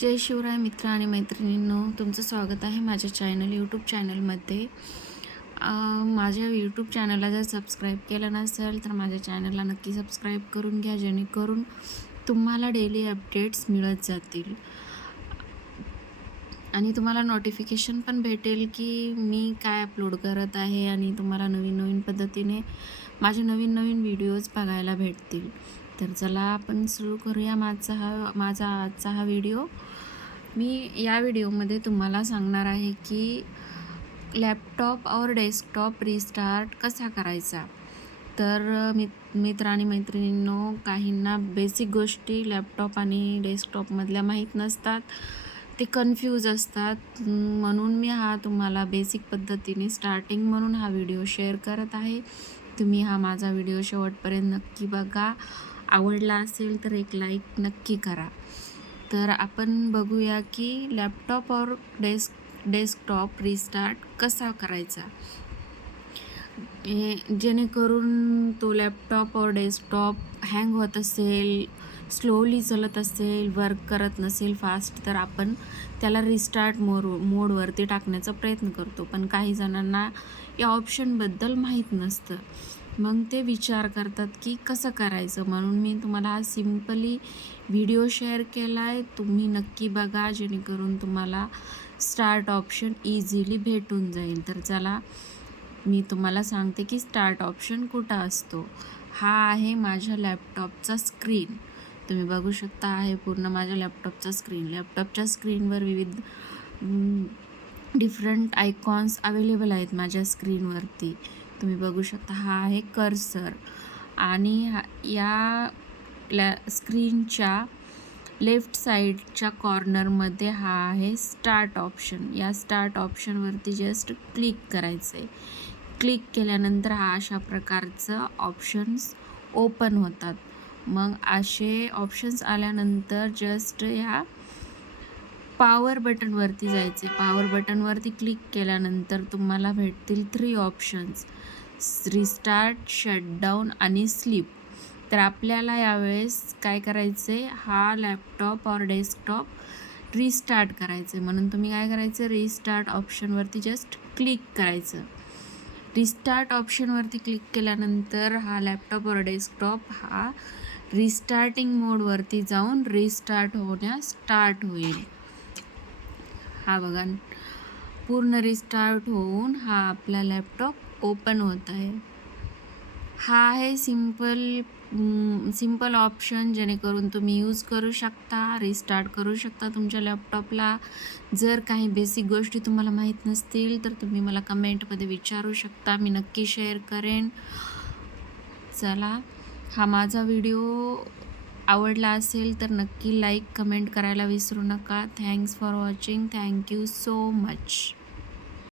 जय शिवराय मित्र आणि मैत्रिणींनो, तुमचं स्वागत आहे माझ्या यूट्यूब चॅनलमध्ये. माझ्या यूट्यूब चॅनलला जर सबस्क्राईब केलं नसेल तर माझ्या चॅनलला नक्की सबस्क्राईब करून घ्या, जेणेकरून तुम्हाला डेली अपडेट्स मिळत जातील आणि तुम्हाला नोटिफिकेशन पण भेटेल की मी काय अपलोड करत आहे आणि तुम्हाला नवीन नवीन पद्धतीने माझे नवीन नवीन व्हिडिओज बघायला भेटतील. तर चला आपण सुरू करूया माझा आजचा हा व्हिडिओ. मी या व्हिडिओमध्ये तुम्हाला सांगणार आहे की लॅपटॉप और डेस्कटॉप रिस्टार्ट कसा करायचा. तर मित्र आणि मैत्रिणींनो, काहींना बेसिक गोष्टी लॅपटॉप आणि डेस्कटॉपमधल्या माहीत नसतात, ते कन्फ्यूज असतात. म्हणून मी तुम्हाला बेसिक पद्धतीने स्टार्टिंग म्हणून हा व्हिडिओ शेअर करत आहे. तुम्ही माझा व्हिडिओ शेवटपर्यंत नक्की बघा. आवडला असेल तर एक लाईक नक्की करा. तर आपण बघूया की लॅपटॉप और डेस्कटॉप रिस्टार्ट कसा करायचा, जेणेकरून तो लॅपटॉप और डेस्कटॉप हँग होत असेल, स्लोली चालत असेल, वर्क करत नसेल फास्ट, तर आपण त्याला रिस्टार्ट मोडवरती टाकण्याचा प्रयत्न करतो. पण काही जणांना या ऑप्शनबद्दल माहीत नसतं, मग ते विचार करतात की कसं करायचं. म्हणून मी तुम्हाला हा सिम्पली व्हिडिओ शेअर केला आहे. तुम्ही नक्की बघा, जेणेकरून तुम्हाला स्टार्ट ऑप्शन इझिली भेटून जाईल. तर चला मी तुम्हाला सांगते की स्टार्ट ऑप्शन कुठं असतो. हा आहे माझ्या लॅपटॉपचा स्क्रीन. तुम्ही बघू शकता आहे पूर्ण माझ्या लॅपटॉपचा स्क्रीन. लॅपटॉपच्या स्क्रीनवर विविध डिफरंट आयकॉन्स अवेलेबल आहेत माझ्या स्क्रीनवरती. तुम्ही बघू शकता हा आहे कर्सर आणि या स्क्रीनच्या लेफ्ट साईडच्या कॉर्नरमध्ये हा आहे स्टार्ट ऑप्शन. या स्टार्ट ऑप्शनवरती जस्ट क्लिक करायचं आहे. क्लिक केल्यानंतर अशा प्रकारचं ऑप्शन्स ओपन होतात. मग असे ऑप्शन्स आल्यानंतर जस्ट या पॉवर बटनवरती जायचे. पॉवर बटनवरती क्लिक केल्यानंतर तुम्हाला भेटतील 3 ऑप्शन्स: रिस्टार्ट, शटडाऊन आणि स्लीप. तर आपल्याला यावेळेस काय करायचं आहे, हा लॅपटॉप और डेस्कटॉप रिस्टार्ट करायचं आहे. म्हणून तुम्ही काय करायचं, रिस्टार्ट ऑप्शनवरती जस्ट क्लिक करायचं. रिस्टार्ट ऑप्शनवरती क्लिक केल्यानंतर हा लॅपटॉप और डेस्कटॉप रिस्टार्टिंग मोडवरती जाऊन रिस्टार्ट होण्यास स्टार्ट होईल. बघा, पूर्ण रिस्टार्ट होऊन आपला लॅपटॉप ओपन होत आहे. आहे सिंपल ऑप्शन, जेणेकरून तुम्ही यूज करू शकता, रिस्टार्ट करू शकता तुमच्या लॅपटॉपला. जर काही बेसिक गोष्टी तुम्हाला माहीत नसतील तर तुम्ही मला कमेंटमध्ये विचारू शकता, मी नक्की शेअर करेन. चला, माझा व्हिडिओ आवडला असेल तर नक्की लाईक, कमेंट करायला विसरू नका. Thanks for watching. Thank you so much.